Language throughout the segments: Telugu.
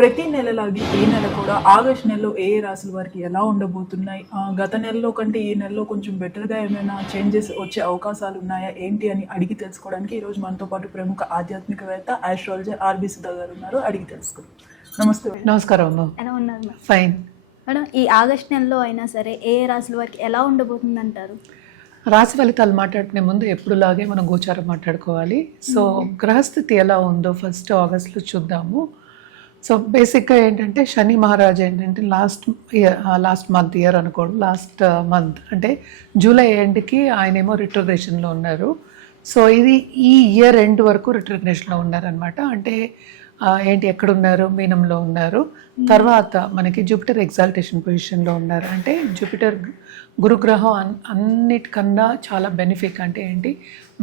ప్రతి నెలలాగే ఈ నెల కూడా ఆగస్ట్ నెలలో ఏ ఏ రాశుల వారికి ఎలా ఉండబోతున్నాయి, గత నెలలో కంటే ఈ నెలలో కొంచెం బెటర్గా ఏమైనా చేంజెస్ వచ్చే అవకాశాలు ఉన్నాయా ఏంటి అని అడిగి తెలుసుకోవడానికి ఈరోజు మనతో పాటు ప్రముఖ ఆధ్యాత్మికవేత్త ఆస్ట్రాలజర్ ఆర్బి సుధా గారు ఉన్నారు. అడిగి తెలుసుకుందాం. నమస్తే. నమస్కారం అమ్మ. ఎలా ఉన్నారు మేడం? ఫైన్ మేడం, ఈ ఆగస్ట్ నెలలో అయినా సరే ఏ ఏ రాశుల వారికి ఎలా ఉండబోతుంది అంటారు? రాశి ఫలితాలు మాట్లాడుకునే ముందు ఎప్పుడులాగే మనం గోచారం మాట్లాడుకోవాలి. సో గ్రహస్థితి ఎలా ఉందో ఫస్ట్ ఆగస్ట్లో చూద్దాము. సో బేసిక్గా ఏంటంటే శని మహారాజు ఏంటంటే లాస్ట్ మంత్ అనుకోండి, లాస్ట్ మంత్ అంటే జూలై ఎండ్కి ఆయనేమో రిట్రోగ్రేషన్లో ఉన్నారు. సో ఇది ఈ ఇయర్ ఎండ్ వరకు రిట్రోగ్రేషన్లో ఉన్నారనమాట. అంటే ఏంటి ఎక్కడున్నారు, మీనంలో ఉన్నారు. తర్వాత మనకి జూపిటర్ ఎగ్జాల్టేషన్ పొజిషన్లో ఉన్నారు. అంటే జూపిటర్ గురుగ్రహం అన్నిటికన్నా చాలా బెనిఫిట్, అంటే ఏంటి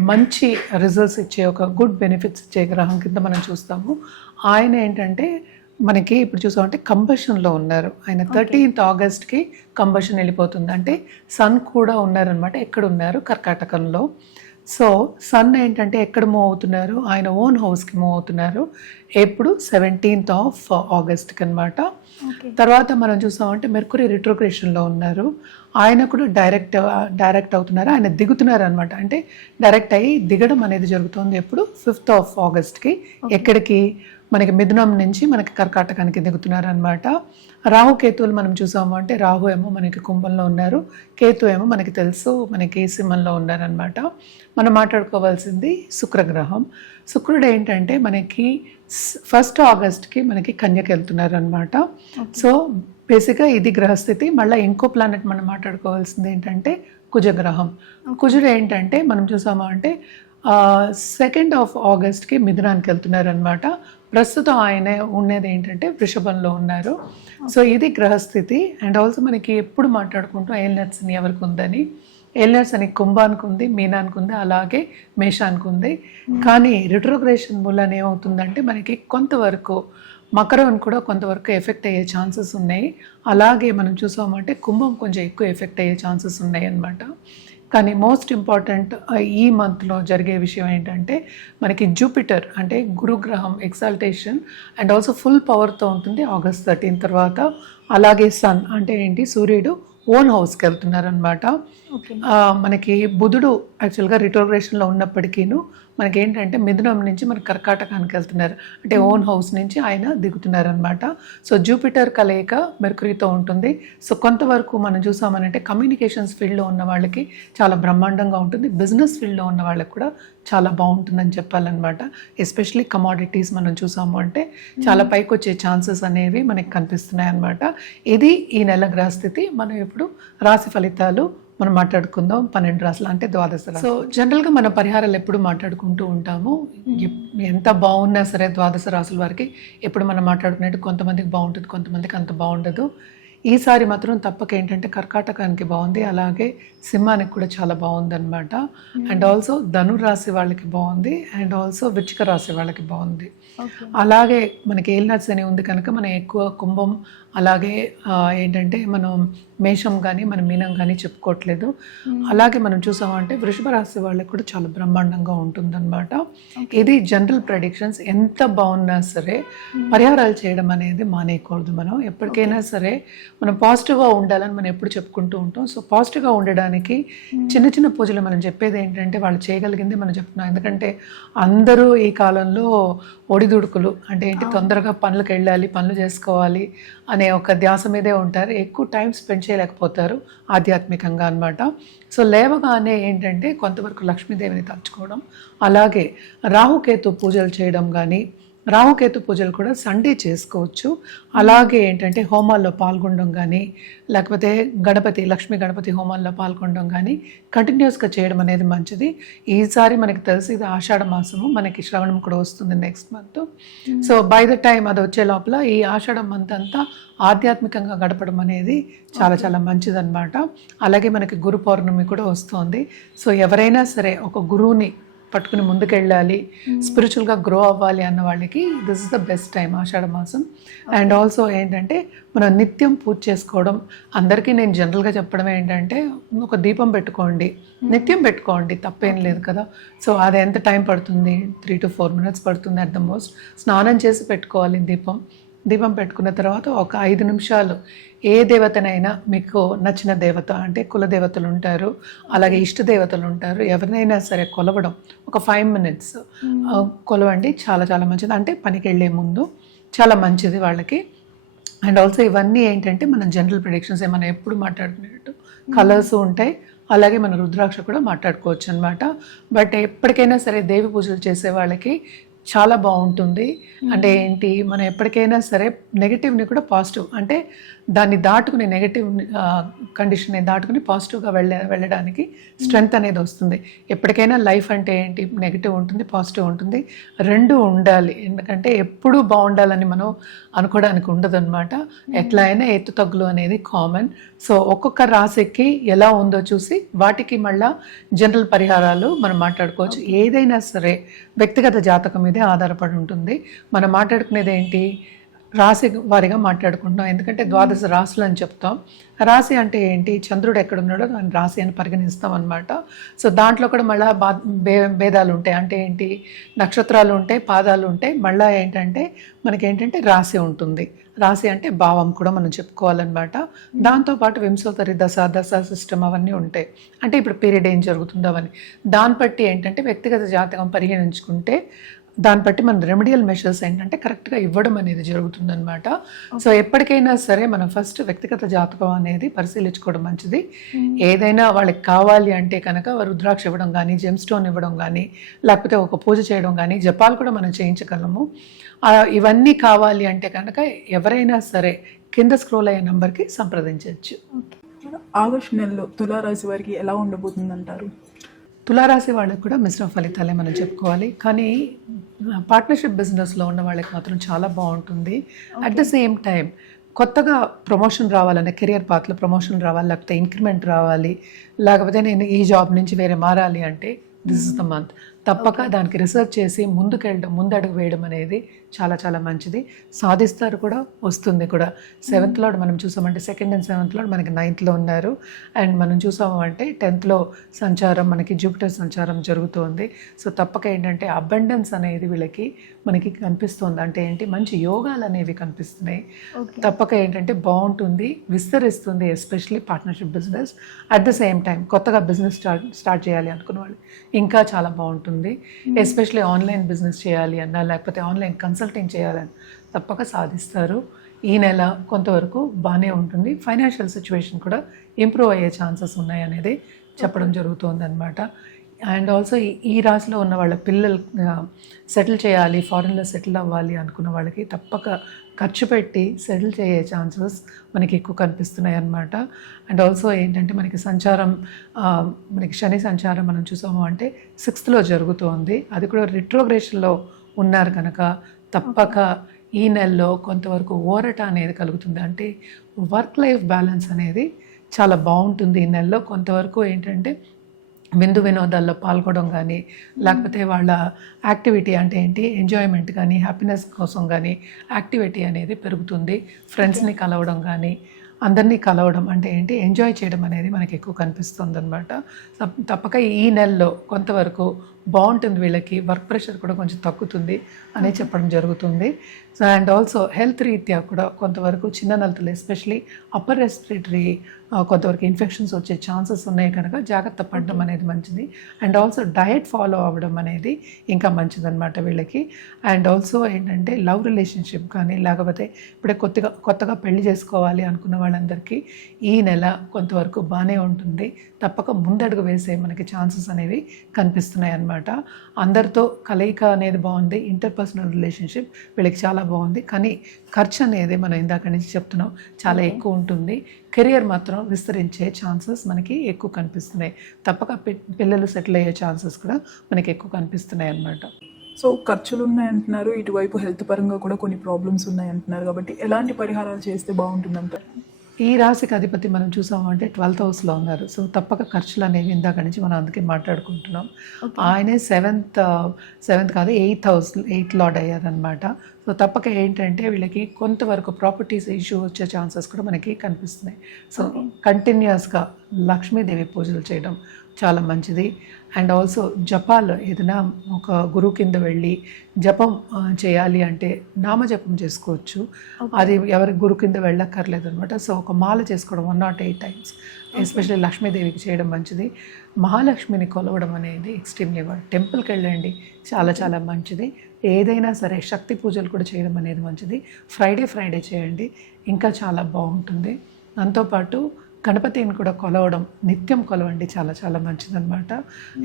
మంచి రిజల్ట్స్ ఇచ్చే ఒక గుడ్ బెనిఫిట్స్ ఇచ్చే గ్రహం కింద మనం చూస్తాము. ఆయన ఏంటంటే మనకి ఇప్పుడు చూసామంటే కంబషన్లో ఉన్నారు. ఆయన 13th ఆగస్ట్కి కంబషన్ వెళ్ళిపోతుంది. అంటే సన్ కూడా ఉన్నారనమాట. ఎక్కడ ఉన్నారు? కర్కాటకంలో. సో సన్ ఏంటంటే ఎక్కడ మూవ్ అవుతున్నారు? ఆయన ఓన్ హౌస్కి మూవ్ అవుతున్నారు. ఎప్పుడు 17th ఆగస్ట్కి అనమాట. తర్వాత మనం చూసామంటే మెర్కురీ రిట్రోగ్రేషన్లో ఉన్నారు. ఆయన కూడా డైరెక్ట్ అవుతున్నారు. ఆయన దిగుతున్నారు అనమాట. అంటే డైరెక్ట్ అయ్యి దిగడం అనేది జరుగుతుంది ఎప్పుడు 5th ఆగస్ట్కి. ఎక్కడికి? మనకి మిథునం నుంచి మనకి కర్కాటకానికి దిగుతున్నారు అనమాట. రాహు కేతువులు మనం చూసాము అంటే రాహు ఏమో మనకి కుంభంలో ఉన్నారు, కేతు ఏమో మనకి తెలుసు మనకి సింహంలో ఉన్నారనమాట. మనం మాట్లాడుకోవాల్సింది శుక్రగ్రహం. శుక్రుడు ఏంటంటే మనకి 1st ఆగస్ట్కి మనకి కన్యకి వెళ్తున్నారు అనమాట. సో బేసిక్గా ఇది గ్రహస్థితి. మళ్ళీ ఇంకో ప్లానెట్ మనం మాట్లాడుకోవాల్సింది ఏంటంటే కుజగ్రహం. కుజుడు ఏంటంటే మనం చూసాము అంటే 2nd ఆగస్ట్కి మిథునానికి వెళ్తున్నారు అనమాట. ప్రస్తుతం ఆయన ఉన్నది ఏంటంటే వృషభంలో ఉన్నారు. సో ఇది గ్రహస్థితి. అండ్ ఆల్సో మనకి ఎప్పుడు మాట్లాడుకుంటాం ఏలినట్స్ అని ఎవరికి ఉందని. ఏలినట్స్ అని కుంభానికి ఉంది, మీనానికి ఉంది, అలాగే మేషానికి ఉంది. కానీ రిట్రోగ్రేషన్ మూలన ఏమవుతుందంటే మనకి కొంతవరకు మకరం కూడా కొంతవరకు ఎఫెక్ట్ అయ్యే ఛాన్సెస్ ఉన్నాయి. అలాగే మనం చూసామంటే కుంభం కొంచెం ఎక్కువ ఎఫెక్ట్ అయ్యే ఛాన్సెస్ ఉన్నాయి అన్నమాట. కానీ మోస్ట్ ఇంపార్టెంట్ ఈ మంత్లో జరిగే విషయం ఏంటంటే మనకి జూపిటర్ అంటే గురుగ్రహం ఎగ్జాల్టేషన్ అండ్ ఆల్సో ఫుల్ పవర్తో ఉంటుంది ఆగస్ట్ 13 తర్వాత. అలాగే సన్ అంటే ఏంటి సూర్యుడు ఓన్ హౌస్కి వెళ్తున్నారు అనమాట. మనకి బుధుడు యాక్చువల్గా రిట్రోగ్రేషన్లో ఉన్నప్పటికీను మనకి ఏంటంటే మిథునం నుంచి మనకి కర్కాటకానికి వెళ్తున్నారు. అంటే ఓన్ హౌస్ నుంచి ఆయన దిగుతున్నారు అనమాట. సో జూపిటర్ కలయిక మెర్కురీతో ఉంటుంది. సో కొంతవరకు మనం చూసామనంటే కమ్యూనికేషన్స్ ఫీల్డ్లో ఉన్న వాళ్ళకి చాలా బ్రహ్మాండంగా ఉంటుంది. బిజినెస్ ఫీల్డ్లో ఉన్న వాళ్ళకి కూడా చాలా బాగుంటుందని చెప్పాలన్నమాట. ఎస్పెషలీ కమాడిటీస్ మనం చూసాము అంటే చాలా పైకి వచ్చే ఛాన్సెస్ అనేవి మనకి కనిపిస్తున్నాయి అన్నమాట. ఇది ఈ నెల గ్రహస్థితి. మనం ఇప్పుడు రాశి ఫలితాలు మనం మాట్లాడుకుందాం. 12 రాశులు అంటే 12 రాశులు. సో జనరల్గా మన పరిహారాలు ఎప్పుడు మాట్లాడుకుంటూ ఉంటాము. ఎంత బాగున్నా సరే 12 రాశుల వారికి ఎప్పుడు మనం మాట్లాడుకునేట్టు కొంతమందికి బాగుంటుంది, కొంతమందికి అంత బాగుండదు. ఈసారి మాత్రం తప్పక ఏంటంటే కర్కాటకానికి బాగుంది, అలాగే సింహానికి కూడా చాలా బాగుంది అనమాట. అండ్ ఆల్సో ధనురాశి వాళ్ళకి బాగుంది, అండ్ ఆల్సో వృశ్చిక రాశి వాళ్ళకి బాగుంది. అలాగే మనకి ఏలినాట్స్ అని ఉంది కనుక మనం ఎక్కువ కుంభం అలాగే ఏంటంటే మనం మేషం కానీ మనం మీనం కానీ చెప్పుకోవట్లేదు. అలాగే మనం చూసామంటే వృషభ రాశి వాళ్ళకి కూడా చాలా బ్రహ్మాండంగా ఉంటుందన్నమాట. ఇది జనరల్ ప్రెడిక్షన్స్. ఎంత బాగున్నా సరే పరిహారాలు చేయడం అనేది మానేయకూడదు. మనం ఎప్పటికైనా సరే మనం పాజిటివ్గా ఉండాలని మనం ఎప్పుడు చెప్పుకుంటూ ఉంటాం. సో పాజిటివ్గా ఉండడానికి చిన్న చిన్న పూజలు మనం చెప్పేది ఏంటంటే వాళ్ళు చేయగలిగింది మనం చెప్తున్నాం. ఎందుకంటే అందరూ ఈ కాలంలో ఒడిదుడుకులు అంటే ఏంటి తొందరగా పనులకు వెళ్ళాలి, పనులు చేసుకోవాలి అనే ఒక ధ్యాస మీదే ఉంటారు. ఎక్కువ టైం స్పెండ్ చేయలేకపోతారు ఆధ్యాత్మికంగా అనమాట. సో లేవగానే ఏంటంటే కొంతవరకు లక్ష్మీదేవిని తలుచుకోవడం, అలాగే రాహుకేతు పూజలు చేయడం కానీ, రాహుకేతు పూజలు కూడా సండే చేసుకోవచ్చు. అలాగే ఏంటంటే హోమాల్లో పాల్గొనడం కానీ, లేకపోతే లక్ష్మీ గణపతి హోమాల్లో పాల్గొనడం కానీ కంటిన్యూస్గా చేయడం అనేది మంచిది. ఈసారి మనకి తెలిసి ఇది ఆషాఢ మాసము, మనకి శ్రవణం కూడా వస్తుంది next month. So by the time అది వచ్చే లోపల ఈ ఆషాఢ మంత్ అంతా ఆధ్యాత్మికంగా గడపడం అనేది చాలా చాలా మంచిదన్నమాట. అలాగే మనకి గురు పౌర్ణమి కూడా వస్తుంది. సో ఎవరైనా సరే ఒక గురువుని పట్టుకుని ముందుకెళ్ళాలి, స్పిరిచువల్గా గ్రో అవ్వాలి అన్న వాళ్ళకి this is the best time Ashadha మాసం. అండ్ ఆల్సో ఏంటంటే మనం నిత్యం పూజ చేసుకోవడం. అందరికీ నేను జనరల్గా చెప్పడం ఏంటంటే ఒక దీపం పెట్టుకోండి, నిత్యం పెట్టుకోండి, తప్పేం లేదు కదా. సో అది ఎంత టైం పడుతుంది? 3 to 4 minutes పడుతుంది అట్ ద మోస్ట్. స్నానం చేసి పెట్టుకోవాలి దీపం. దీపం పెట్టుకున్న తర్వాత ఒక 5 నిమిషాలు ఏ దేవతనైనా మీకు నచ్చిన దేవత అంటే కుల దేవతలు ఉంటారు, అలాగే ఇష్ట దేవతలు ఉంటారు, ఎవరినైనా సరే కొలవడం ఒక 5 minutes కొలవండి. చాలా చాలా మంచిది. అంటే పనికి వెళ్ళే ముందు చాలా మంచిది వాళ్ళకి. అండ్ ఆల్సో ఇవన్నీ ఏంటంటే మనం జనరల్ ప్రిడిక్షన్స్ మనం ఎప్పుడు మాట్లాడుకునేటట్టు కలర్స్ ఉంటాయి, అలాగే మన రుద్రాక్ష కూడా మాట్లాడుకోవచ్చు అనమాట. బట్ ఎప్పటికైనా సరే దేవి పూజలు చేసే వాళ్ళకి చాలా బాగుంటుంది. అంటే ఏంటి, మనం ఎప్పటికైనా సరే నెగిటివ్ని కూడా పాజిటివ్ అంటే దాన్ని దాటుకుని నెగిటివ్ కండిషన్ని దాటుకుని పాజిటివ్గా వెళ్ళడానికి స్ట్రెంగ్త్ అనేది వస్తుంది. ఎప్పటికైనా లైఫ్ అంటే ఏంటి, నెగిటివ్ ఉంటుంది, పాజిటివ్ ఉంటుంది, రెండు ఉండాలి. ఎందుకంటే ఎప్పుడూ బాగుండాలని మనం అనుకోవడానికి ఉండదు అనమాట. ఎట్లా అయినా ఎత్తు తగ్గులు అనేది కామన్. సో ఒక్కొక్క రాశికి ఎలా ఉందో చూసి వాటికి మళ్ళా జనరల్ పరిహారాలు మనం మాట్లాడుకోవచ్చు. ఏదైనా సరే వ్యక్తిగత జాతకం మీదే ఆధారపడి ఉంటుంది. మనం మాట్లాడుకునేది ఏంటి, రాశి వారిగా మాట్లాడుకుంటున్నాం. ఎందుకంటే 12 రాశులు అని చెప్తాం. రాశి అంటే ఏంటి, చంద్రుడు ఎక్కడున్నాడో దాన్ని రాశి అని పరిగణిస్తాం అనమాట. సో దాంట్లో కూడా మళ్ళీ భేదాలు ఉంటాయి. అంటే ఏంటి, నక్షత్రాలు ఉంటాయి, పాదాలు ఉంటాయి, మళ్ళీ ఏంటంటే మనకేంటంటే రాశి ఉంటుంది. రాశి అంటే భావం కూడా మనం చెప్పుకోవాలన్నమాట. దాంతోపాటు వింశోత్తరి దశ సిస్టమ్ అవన్నీ ఉంటాయి. అంటే ఇప్పుడు పీరియడ్ ఏం జరుగుతుందో అవన్నీ దాన్ని బట్టి ఏంటంటే వ్యక్తిగత జాతకం పరిగణించుకుంటే దాన్ని బట్టి మన రెమెడియల్ మెషర్స్ ఏంటంటే కరెక్ట్గా ఇవ్వడం అనేది జరుగుతుందన్నమాట. సో ఎప్పటికైనా సరే మనం ఫస్ట్ వ్యక్తిగత జాతకం అనేది పరిశీలించుకోవడం మంచిది. ఏదైనా వాళ్ళకి కావాలి అంటే కనుక రుద్రాక్ష ఇవ్వడం కానీ, జెమ్ స్టోన్ ఇవ్వడం కానీ, లేకపోతే ఒక పూజ చేయడం కానీ, జపాలు కూడా మనం చేయించగలము. ఇవన్నీ కావాలి అంటే కనుక ఎవరైనా సరే కింద స్క్రోల్ అయ్యే నెంబర్కి సంప్రదించవచ్చు. ఆగస్టు నెలలో తులారాశి వారికి ఎలా ఉండబోతుందంటారు? తులారాశి వాళ్ళకి కూడా మిశ్రమ ఫలితాలే మనం చెప్పుకోవాలి. కానీ పార్ట్నర్షిప్ బిజినెస్లో ఉన్న వాళ్ళకి మాత్రం చాలా బాగుంటుంది. అట్ ద సేమ్ టైం కొత్తగా ప్రమోషన్ రావాలనే కెరియర్ పాత్లో ప్రమోషన్ రావాలి, లేకపోతే ఇంక్రిమెంట్ రావాలి, లేకపోతే నేను ఈ జాబ్ నుంచి వేరే మారాలి అంటే దిస్ ఇస్ ద మంత్. తప్పక దానికి రీసెర్చ్ చేసి ముందడుగు వేయడం అనేది చాలా చాలా మంచిది. సాధిస్తారు కూడా, వస్తుంది కూడా. 7th లార్డ్ మనం చూసామంటే 2nd and 7th లార్డ్ మనకి 9th లో ఉన్నారు. అండ్ మనం చూసాము అంటే 10th లో సంచారం మనకి జూపిటర్ సంచారం జరుగుతుంది. సో తప్పక ఏంటంటే అబండెన్స్ అనేది వీళ్ళకి మనకి కనిపిస్తుంది. అంటే ఏంటి, మంచి యోగాలు అనేవి కనిపిస్తున్నాయి. తప్పక ఏంటంటే బాగుంటుంది, విస్తరిస్తుంది, especially partnership business. At the same time కొత్తగా బిజినెస్ స్టార్ట్ చేయాలి అనుకున్న వాళ్ళు ఇంకా చాలా బాగుంటుంది. ఎస్పెషలీ ఆన్లైన్ బిజినెస్ చేయాలి అన్నా, లేకపోతే ఆన్లైన్ కన్సల్టింగ్ చేయాలని తప్పక సాధిస్తారు. ఈ నెల కొంతవరకు బాగానే ఉంటుంది. ఫైనాన్షియల్ సిచ్యువేషన్ కూడా ఇంప్రూవ్ అయ్యే ఛాన్సెస్ ఉన్నాయి అనేది చెప్పడం జరుగుతుంది అనమాట. అండ్ ఆల్సో ఈ రాశిలో ఉన్న వాళ్ళ పిల్లలు సెటిల్ చేయాలి, ఫారెన్లో సెటిల్ అవ్వాలి అనుకున్న వాళ్ళకి తప్పక ఖర్చు పెట్టి సెటిల్ చేసే ఛాన్సెస్ మనకి ఎక్కువ కనిపిస్తున్నాయి అన్నమాట. అండ్ ఆల్సో ఏంటంటే మనకి సంచారం, మనకి శని సంచారం మనం చూసాము అంటే 6th లో జరుగుతోంది. అది కూడా రిట్రోగ్రేషన్లో ఉన్నారు కనుక తప్పక ఈ నెలలో కొంతవరకు ఊరట అనేది కలుగుతుంది. అంటే వర్క్ లైఫ్ బ్యాలెన్స్ అనేది చాలా బాగుంటుంది ఈ నెలలో. కొంతవరకు ఏంటంటే విందు వినోదాల్లో పాల్గొనడం కానీ, లేకపోతే వాళ్ళ యాక్టివిటీ అంటే ఏంటి, ఎంజాయ్మెంట్ కానీ, హ్యాపీనెస్ కోసం కానీ యాక్టివిటీ అనేది పెరుగుతుంది. ఫ్రెండ్స్ని కలవడం కానీ, అందరినీ కలవడం అంటే ఏంటి, ఎంజాయ్ చేయడం అనేది మనకి ఎక్కువ కనిపిస్తుంది అనమాట. తప్పక ఈ నెలలో కొంతవరకు బాగుంటుంది. వీళ్ళకి వర్క్ ప్రెషర్ కూడా కొంచెం తగ్గుతుంది అని చెప్పడం జరుగుతుంది. సో అండ్ ఆల్సో హెల్త్ రీత్యా కూడా కొంతవరకు చిన్న నలుతులు, ఎస్పెషలీ అప్పర్ రెస్పిరేటరీ కొంతవరకు ఇన్ఫెక్షన్స్ వచ్చే ఛాన్సెస్ ఉన్నాయి కనుక జాగ్రత్త పడడం అనేది మంచిది. అండ్ ఆల్సో డయట్ ఫాలో అవ్వడం అనేది ఇంకా మంచిదన్నమాట వీళ్ళకి. అండ్ ఆల్సో ఏంటంటే లవ్ రిలేషన్షిప్ కానీ, లేకపోతే ఇప్పుడే కొత్తగా పెళ్లి చేసుకోవాలి అనుకున్న వాళ్ళందరికీ ఈ నెల కొంతవరకు బాగానే ఉంటుంది. తప్పక ముందడుగు వేసే మనకి ఛాన్సెస్ అనేవి కనిపిస్తున్నాయి అన్నమాట. అందరితో కలయిక అనేది బాగుంది, ఇంటర్పర్సనల్ రిలేషన్షిప్ వీళ్ళకి చాలా బాగుంది. కానీ ఖర్చు అనేది మనం ఇందాక నుంచి చెప్తున్నాం చాలా ఎక్కువ ఉంటుంది. కెరియర్ మాత్రం విస్తరించే ఛాన్సెస్ మనకి ఎక్కువ కనిపిస్తున్నాయి. తప్పక పిల్లలు సెటిల్ అయ్యే ఛాన్సెస్ కూడా మనకి ఎక్కువ కనిపిస్తున్నాయి అన్నమాట. సో ఖర్చులు ఉన్నాయంటున్నారు, ఇటువైపు హెల్త్ పరంగా కూడా కొన్ని ప్రాబ్లమ్స్ ఉన్నాయంటున్నారు. కాబట్టి ఎలాంటి పరిహారాలు చేస్తే బాగుంటుందంటారు? ఈ రాశికి అధిపతి మనం చూసాము అంటే 12th హౌస్లో ఉన్నారు. సో తప్పక ఖర్చులు అనేవి ఇందాక నుంచి మనం అందుకే మాట్లాడుకుంటున్నాం. ఆయనే 7th కాదు 8th లార్డ్ అయ్యారనమాట. సో తప్పక ఏంటంటే వీళ్ళకి కొంతవరకు ప్రాపర్టీస్ ఇష్యూ వచ్చే ఛాన్సెస్ కూడా మనకి కనిపిస్తున్నాయి. సో కంటిన్యూస్గా లక్ష్మీదేవి పూజలు చేయడం, చాలా మంచిది. అండ్ ఆల్సో జపాలు ఏదైనా ఒక గురువు కింద వెళ్ళి జపం చేయాలి అంటే నామజపం చేసుకోవచ్చు. అది ఎవరి గురు కింద వెళ్ళక్కర్లేదు అనమాట. సో ఒక మాల చేసుకోవడం 108 టైమ్స్, ఎస్పెషల్లీ లక్ష్మీదేవికి చేయడం మంచిది. మహాలక్ష్మిని కొలవడం అనేది ఎక్స్ట్రీమ్లీ టెంపుల్కి వెళ్ళండి, చాలా చాలా మంచిది. ఏదైనా సరే శక్తి పూజలు కూడా చేయడం అనేది మంచిది. ఫ్రైడే చేయండి, ఇంకా చాలా బాగుంటుంది. దాంతోపాటు గణపతిని కూడా కొలవడం, నిత్యం కొలవండి, చాలా చాలా మంచిదన్నమాట.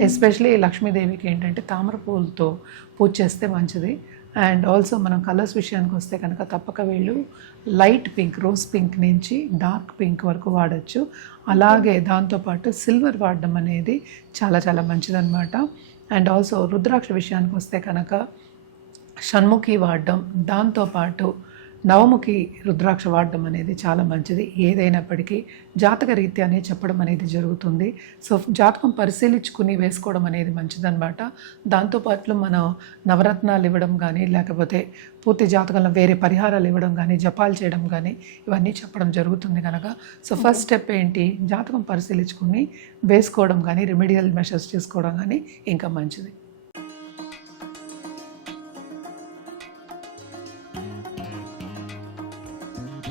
ఎస్పెషలీ లక్ష్మీదేవికి ఏంటంటే తామర పూలతో పూజ చేస్తే మంచిది. అండ్ ఆల్సో మనం కలర్స్ విషయానికి వస్తే కనుక తప్పక వీళ్ళు లైట్ పింక్, రోజ్ పింక్ నుంచి డార్క్ పింక్ వరకు వాడచ్చు. అలాగే దాంతోపాటు సిల్వర్ వాడడం అనేది చాలా చాలా మంచిదన్నమాట. అండ్ ఆల్సో రుద్రాక్ష విషయానికి వస్తే కనుక షణ్ముఖి వాడడం, దాంతోపాటు నవముఖి రుద్రాక్ష వాడడం అనేది చాలా మంచిది. ఏదైనప్పటికీ జాతక రీత్యానే చెప్పడం అనేది జరుగుతుంది. సో జాతకం పరిశీలించుకుని వేసుకోవడం అనేది మంచిదన్నమాట. దాంతోపాటు మనం నవరత్నాలు ఇవ్వడం కానీ, లేకపోతే పూర్తి జాతకంలో వేరే పరిహారాలు ఇవ్వడం కానీ, జపాలు చేయడం కానీ ఇవన్నీ చెప్పడం జరుగుతుంది కనుక సో ఫస్ట్ స్టెప్ ఏంటి, జాతకం పరిశీలించుకుని వేసుకోవడం కానీ, రెమెడియల్ మెషర్స్ చేసుకోవడం కానీ ఇంకా మంచిది.